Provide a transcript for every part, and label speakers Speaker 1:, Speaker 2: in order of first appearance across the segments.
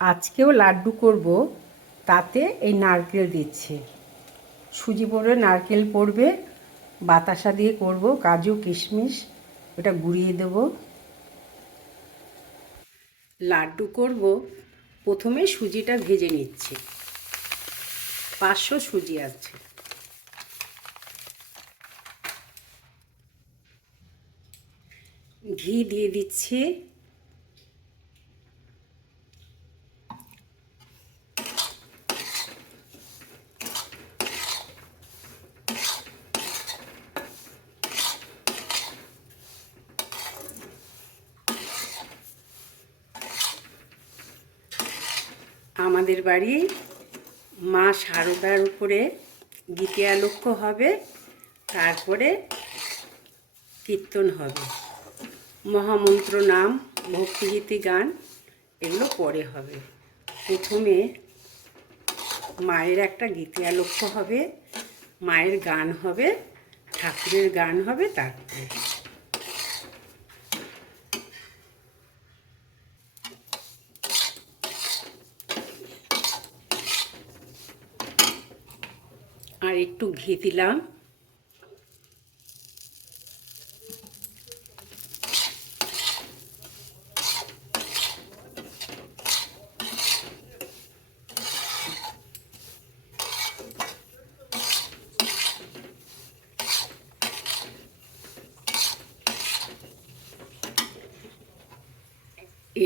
Speaker 1: আজকেও লাড্ডু করব, তাতে এই নারকেল দিচ্ছে। সুজি পড়বে নারকেল পড়বে, বাতাসা দিয়ে করব কাজু, কিশমিশ, ওটা গুঁড়িয়ে দেব। লাড্ডু করব, প্রথমে সুজিটা ভেজে নিচ্ছি। পাঁচশো সুজি আছে। ঘি দিয়ে দিচ্ছি। আমাদের বাড়ি মা শারদার উপরে গীতিয়া লক্ষ্য হবে, তারপরে কীর্তন হবে। মহামন্ত্র নাম, ভক্তিগীতি গান, এগুলো পরে হবে। প্রথমে মায়ের একটা গীতিয়া লক্ষ্য হবে, মায়ের গান হবে, ঠাকুরের গান হবে, তারপরে আর একটু ঘি দিলাম।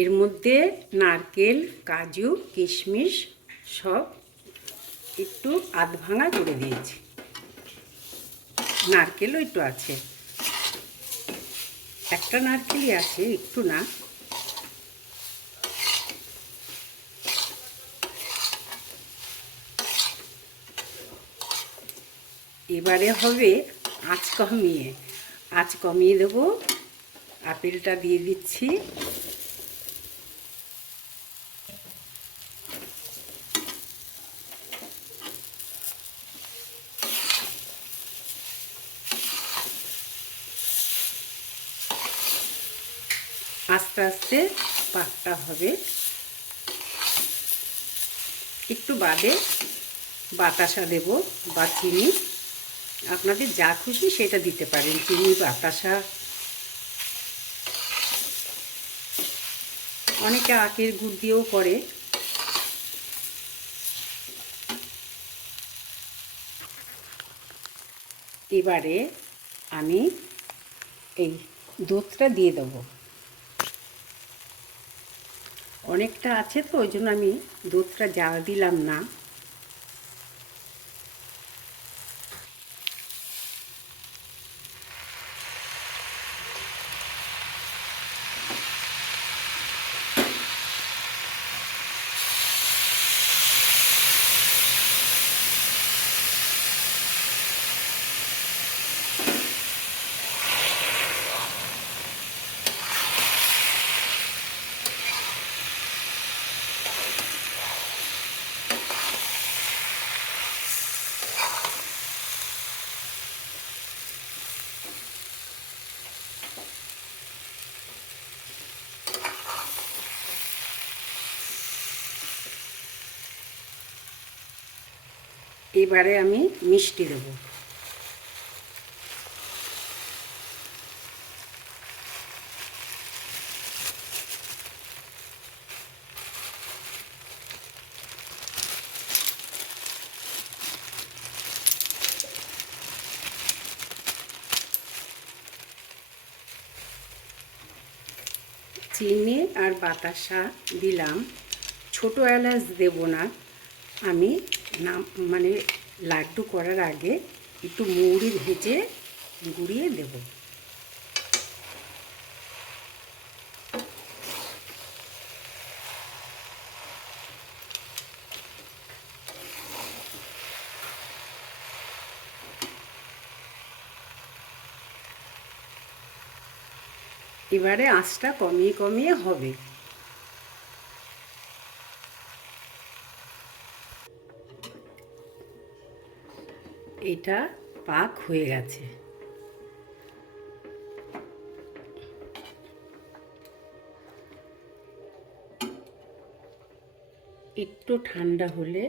Speaker 1: এর মধ্যে নারকেল কাজু কিশমিশ সব একটু আধ ভাঙা করে দিয়েছি। নারকেলও একটু আছে। একটা নারকেলই আছে, একটু না। এবারে হবে আঁচ কমিয়ে আঁচ কমিয়ে দেবো, আপেলটা দিয়ে দিচ্ছি। আস্তে আস্তে পাকটা হবে। একটু বাদে বাতাসা দেব বা চিনি। আপনাদের যা খুশি সেটা দিতে পারেন, চিনি, বাতাসা। অনেকে আখের গুড় দিয়েও করে। এবারে আমি এই দুধটা দিয়ে দেবো। অনেকটা আছে তো ওই জন্য আমি দুধটা জাল দিলাম না। এবারে আমি মিষ্টি দেবো। চিনি আর বাতাসা দিলাম। ছোটো এলাচ দেব না আমি নাম মানে লাড্ডু করার আগে একটু মৌরি ভেজে গুঁড়িয়ে দেব। এবারে আঁচটা কমিয়ে কমিয়ে হবে। এটা পাক হয়ে গেছে। একটু ঠান্ডা হলে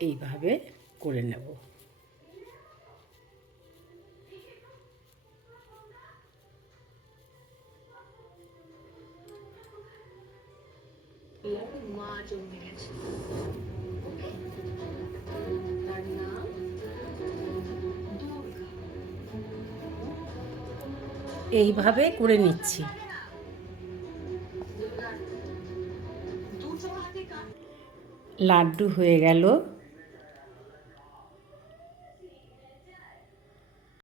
Speaker 1: এইভাবে করে নেব।
Speaker 2: মা জন্মে গেছে।
Speaker 1: এইভাবে করে নিচ্ছি। লাড্ডু হয়ে গেল।